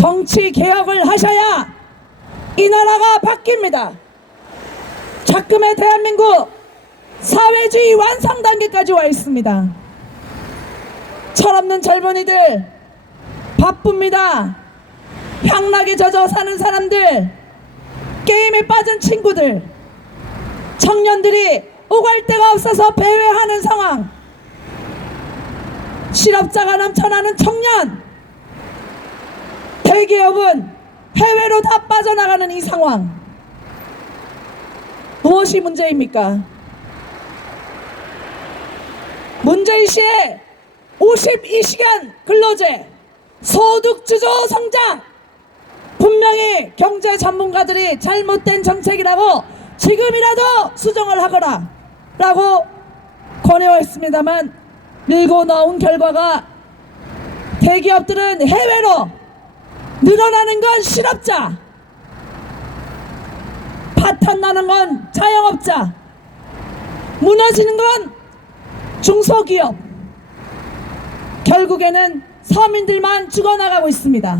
정치 개혁을 하셔야 이 나라가 바뀝니다. 작금의 대한민국 사회주의 완성 단계까지 와 있습니다. 철없는 젊은이들 바쁩니다. 향락에 젖어 사는 사람들, 게임에 빠진 친구들, 청년들이 오갈 데가 없어서 배회하는 상황, 실업자가 넘쳐나는 청년, 대기업은 해외로 다 빠져나가는 이 상황, 무엇이 문제입니까? 문제의식의 52시간 근로제, 소득주도 성장, 분명히 경제 전문가들이 잘못된 정책이라고 지금이라도 수정을 하거라 라고 권해왔습니다만, 밀고 나온 결과가 대기업들은 해외로 늘어나는 건 실업자, 파탄나는 건 자영업자, 무너지는 건 중소기업, 결국에는 서민들만 죽어나가고 있습니다.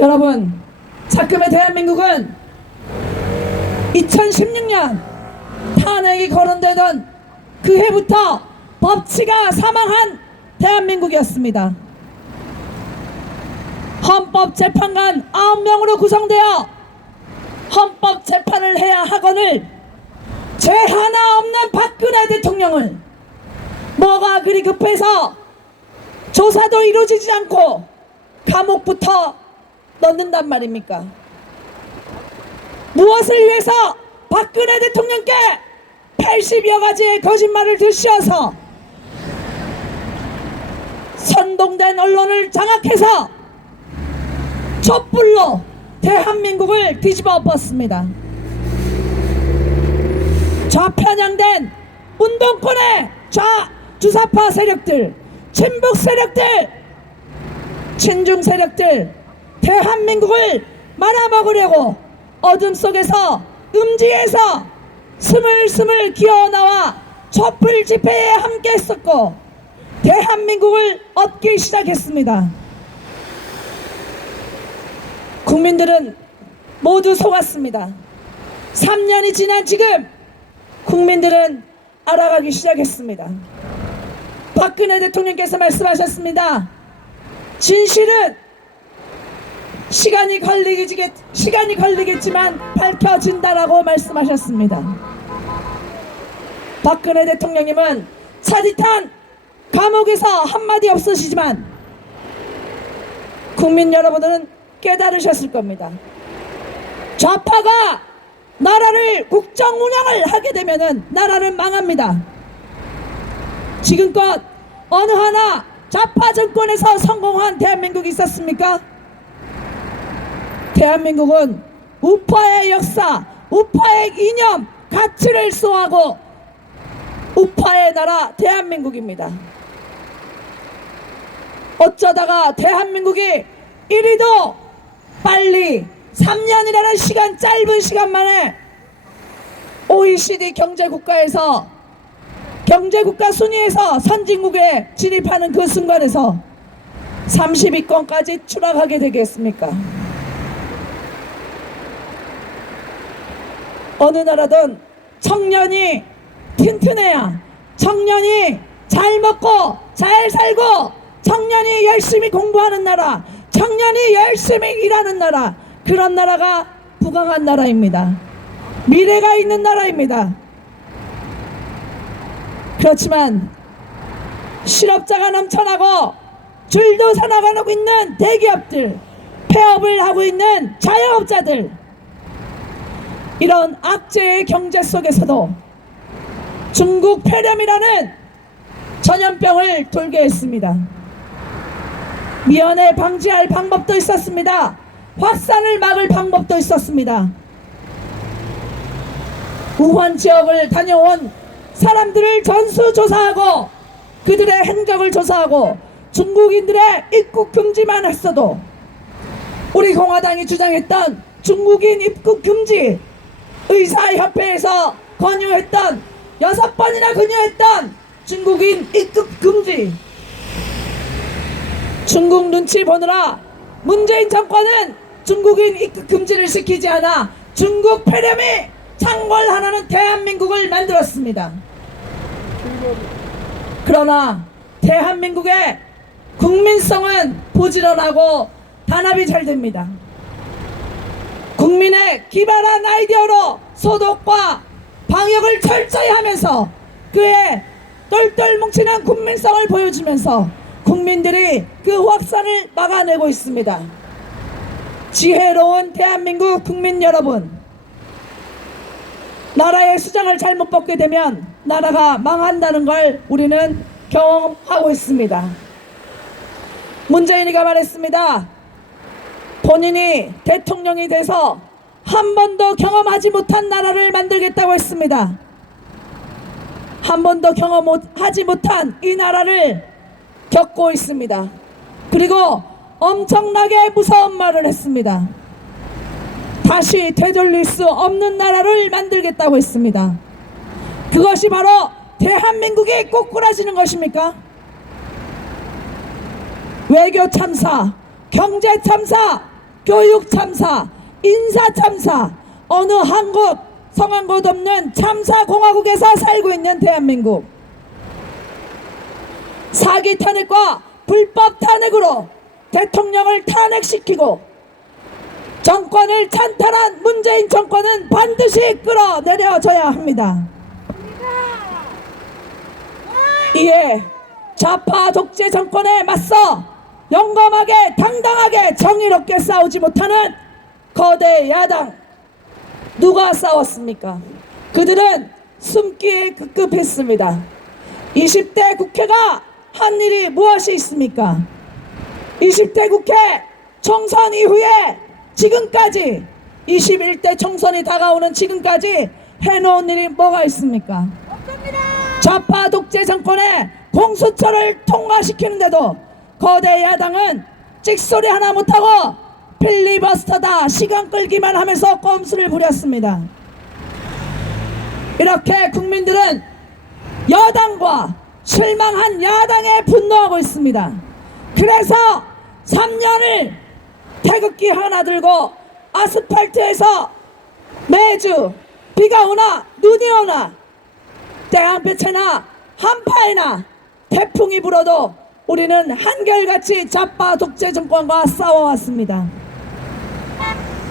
여러분, 작금의 대한민국은 2016년 탄핵이 거론되던 그 해부터 법치가 사망한 대한민국이었습니다. 헌법재판관 9명으로 구성되어 헌법재판을 해야 하거늘 죄 하나 없는 박근혜 대통령을 뭐가 그리 급해서 조사도 이루어지지 않고 감옥부터 넣는단 말입니까? 무엇을 위해서 박근혜 대통령께 80여 가지의 거짓말을 들씌워서 선동된 언론을 장악해서 촛불로 대한민국을 뒤집어 엎었습니다. 좌편향된 운동권의 주사파 세력들, 친북 세력들, 친중 세력들, 대한민국을 말아먹으려고 어둠 속에서 음지에서 스물스물 기어나와 촛불 집회에 함께 했었고 대한민국을 얻기 시작했습니다. 국민들은 모두 속았습니다. 3년이 지난 지금 국민들은 알아가기 시작했습니다. 박근혜 대통령께서 말씀하셨습니다. 진실은 시간이 걸리겠지만 밝혀진다라고 말씀하셨습니다. 박근혜 대통령님은 차디탄 감옥에서 한마디 없으시지만 국민 여러분들은 깨달으셨을 겁니다. 좌파가 나라를 국정 운영을 하게 되면은 나라는 망합니다. 지금껏 어느 하나 좌파 정권에서 성공한 대한민국이 있었습니까? 대한민국은 우파의 역사, 우파의 이념, 가치를 수호하고 우파의 나라 대한민국입니다. 어쩌다가 대한민국이 이리도 빨리 3년이라는 짧은 시간 만에 OECD 경제국가에서 경제국가 순위에서 선진국에 진입하는 그 순간에서 30위권까지 추락하게 되겠습니까? 어느 나라든 청년이 튼튼해야, 청년이 잘 먹고 잘 살고, 청년이 열심히 공부하는 나라, 청년이 열심히 일하는 나라, 그런 나라가 부강한 나라입니다. 미래가 있는 나라입니다. 그렇지만 실업자가 넘쳐나고 줄도 서나가고 있는 대기업들, 폐업을 하고 있는 자영업자들, 이런 악재의 경제 속에서도 중국 폐렴이라는 전염병을 돌게 했습니다. 미연에 방지할 방법도 있었습니다. 확산을 막을 방법도 있었습니다. 우한 지역을 다녀온 사람들을 전수조사하고 그들의 행적을 조사하고 중국인들의 입국 금지만 했어도 우리 공화당이 주장했던 중국인 입국 금지, 의사협회에서 권유했던 6번이나 권유했던 중국인 입국 금지, 중국 눈치 보느라 문재인 정권은 중국인 입국 금지를 시키지 않아 중국 폐렴이 창궐하는 대한민국을 만들었습니다. 그러나 대한민국의 국민성은 부지런하고 단합이 잘 됩니다. 국민의 기발한 아이디어로 소독과 방역을 철저히 하면서 그의 똘똘 뭉치는 국민성을 보여주면서 국민들이 그 확산을 막아내고 있습니다. 지혜로운 대한민국 국민 여러분, 나라의 수장을 잘못 뽑게 되면 나라가 망한다는 걸 우리는 경험하고 있습니다. 문재인이가 말했습니다. 본인이 대통령이 돼서 한 번도 경험하지 못한 나라를 만들겠다고 했습니다. 한 번도 경험하지 못한 이 나라를 겪고 있습니다. 그리고 엄청나게 무서운 말을 했습니다. 다시 되돌릴 수 없는 나라를 만들겠다고 했습니다. 그것이 바로 대한민국이 꼬꾸라지는 것입니까? 외교 참사, 경제 참사, 교육 참사, 인사 참사, 어느 한 곳 성한 곳 없는 참사 공화국에서 살고 있는 대한민국. 사기 탄핵과 불법 탄핵으로 대통령을 탄핵시키고 정권을 찬탈한 문재인 정권은 반드시 끌어내려져야 합니다. 이에 좌파 독재 정권에 맞서 영검하게 당당하게 정의롭게 싸우지 못하는 거대 야당, 누가 싸웠습니까? 그들은 숨기에 급급했습니다. 20대 국회가 한 일이 무엇이 있습니까? 20대 국회 총선 이후에 지금까지 21대 총선이 다가오는 지금까지 해놓은 일이 뭐가 있습니까? 없습니다. 좌파 독재 정권의 공수처를 통과시키는데도 거대 야당은 찍소리 하나 못하고 필리버스터다 시간 끌기만 하면서 꼼수를 부렸습니다. 이렇게 국민들은 여당과 실망한 야당에 분노하고 있습니다. 그래서 3년을 태극기 하나 들고 아스팔트에서 매주 비가 오나 눈이 오나 때한볕에나 한파에나 태풍이 불어도 우리는 한결같이 좌파 독재 정권과 싸워왔습니다.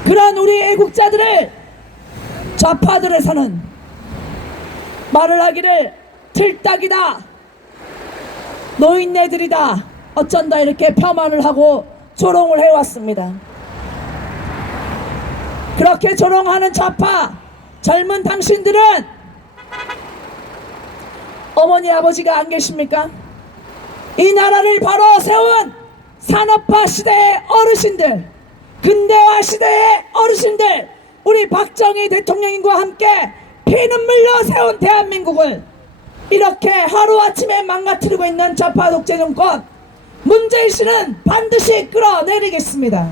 그런 우리 애국자들을 좌파들에서는 말을 하기를 틀딱이다, 노인네들이다, 어쩐다 이렇게 폄하를 하고 조롱을 해왔습니다. 그렇게 조롱하는 좌파 젊은 당신들은 어머니 아버지가 안 계십니까? 이 나라를 바로 세운 산업화 시대의 어르신들, 근대화 시대의 어르신들, 우리 박정희 대통령님과 함께 피눈물로 세운 대한민국을 이렇게 하루아침에 망가뜨리고 있는 좌파 독재 정권 문재인 씨는 반드시 끌어내리겠습니다.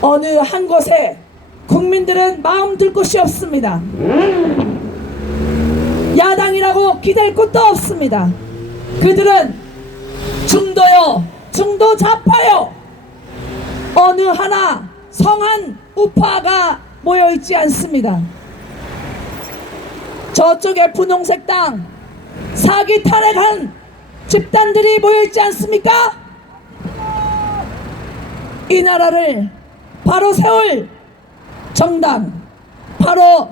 어느 한 곳에 국민들은 마음 둘 곳이 없습니다. 야당이라고 기댈 곳도 없습니다. 그들은 중도요, 중도 좌파요, 어느 하나 성한 우파가 모여있지 않습니다. 저쪽에 분홍색 땅 사기 탈핵한 집단들이 모여있지 않습니까? 이 나라를 바로 세울 정당, 바로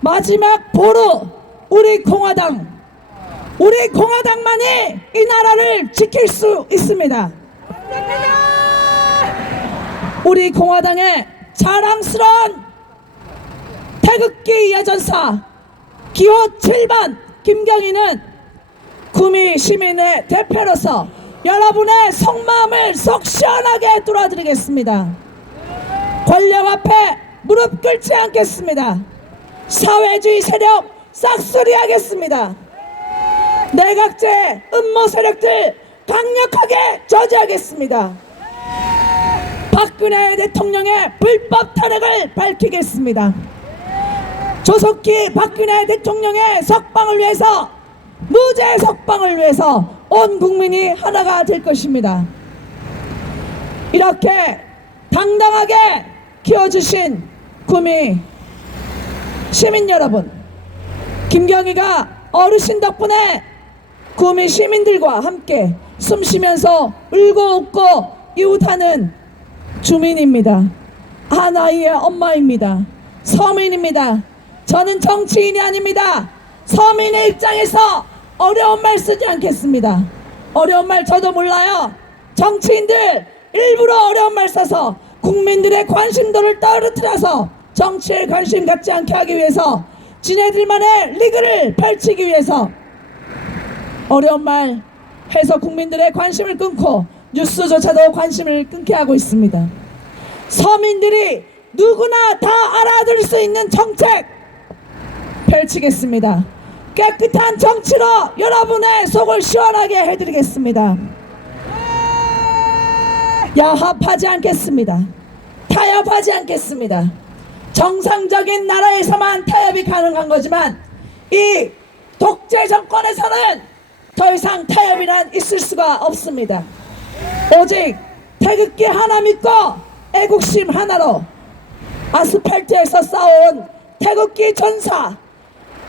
마지막 보루 우리 공화당, 우리 공화당만이 이 나라를 지킬 수 있습니다. 우리 공화당의 자랑스러운 태극기 여전사 기호 7번 김경희는 구미 시민의 대표로서 여러분의 속마음을 속 시원하게 뚫어드리겠습니다. 권력 앞에 무릎 꿇지 않겠습니다. 사회주의 세력 싹쓸이하겠습니다. 내각제 음모 세력들 강력하게 저지하겠습니다. 박근혜 대통령의 불법 탄핵을 밝히겠습니다. 조속히 박근혜 대통령의 석방을 위해서, 무죄 석방을 위해서 온 국민이 하나가 될 것입니다. 이렇게 당당하게 키워주신 구미 시민 여러분, 김경희가 어르신 덕분에 구미 시민들과 함께 숨쉬면서 울고 웃고 이웃하는 주민입니다. 하나의 엄마입니다. 서민입니다. 저는 정치인이 아닙니다. 서민의 입장에서 어려운 말 쓰지 않겠습니다. 어려운 말 저도 몰라요. 정치인들 일부러 어려운 말 써서 국민들의 관심도를 떨어뜨려서 정치에 관심 갖지 않게 하기 위해서 지네들만의 리그를 펼치기 위해서 어려운 말 해서 국민들의 관심을 끊고 뉴스조차도 관심을 끊게 하고 있습니다. 서민들이 누구나 다 알아들 수 있는 정책 펼치겠습니다. 깨끗한 정치로 여러분의 속을 시원하게 해드리겠습니다. 야합하지 않겠습니다. 타협하지 않겠습니다. 정상적인 나라에서만 타협이 가능한 거지만 이 독재 정권에서는 더 이상 타협이란 있을 수가 없습니다. 오직 태극기 하나 믿고 애국심 하나로 아스팔트에서 싸워온 태극기 전사,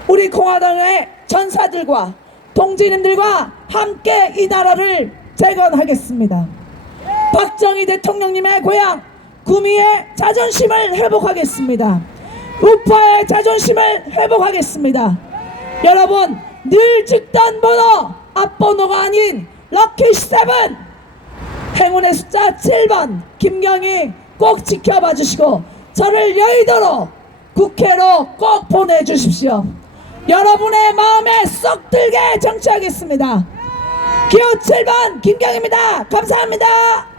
우리 공화당의 전사들과 동지님들과 함께 이 나라를 재건하겠습니다. 박정희 대통령님의 고향 구미의 자존심을 회복하겠습니다. 우파의 자존심을 회복하겠습니다. 여러분, 늘 찍던 번호 앞번호가 아닌 럭키7 행운의 숫자 7번 김경희 꼭 지켜봐 주시고 저를 여의도로 국회로 꼭 보내주십시오. 여러분의 마음에 쏙 들게 정치하겠습니다. 기호 7번 김경희입니다. 감사합니다.